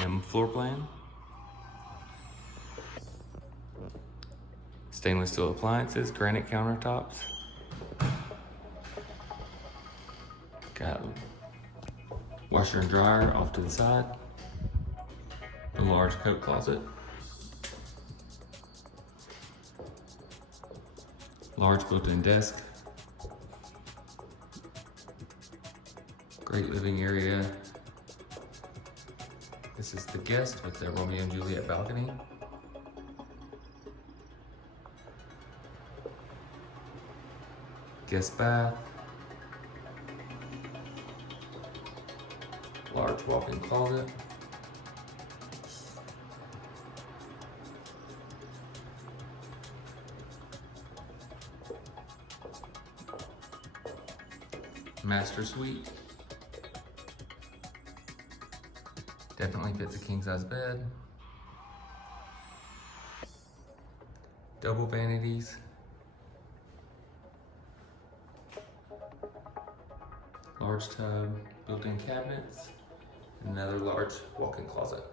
M Floorplan. Stainless steel appliances, granite countertops. Got washer and dryer off to the side. A large coat closet. Large built-in desk. Great living area. This is the guest with the Romeo and Juliet balcony. Guest bath. Large walk-in closet. Master suite. Definitely fits a king-size bed. Double vanities. Large tub, built-in cabinets, and another large walk-in closet.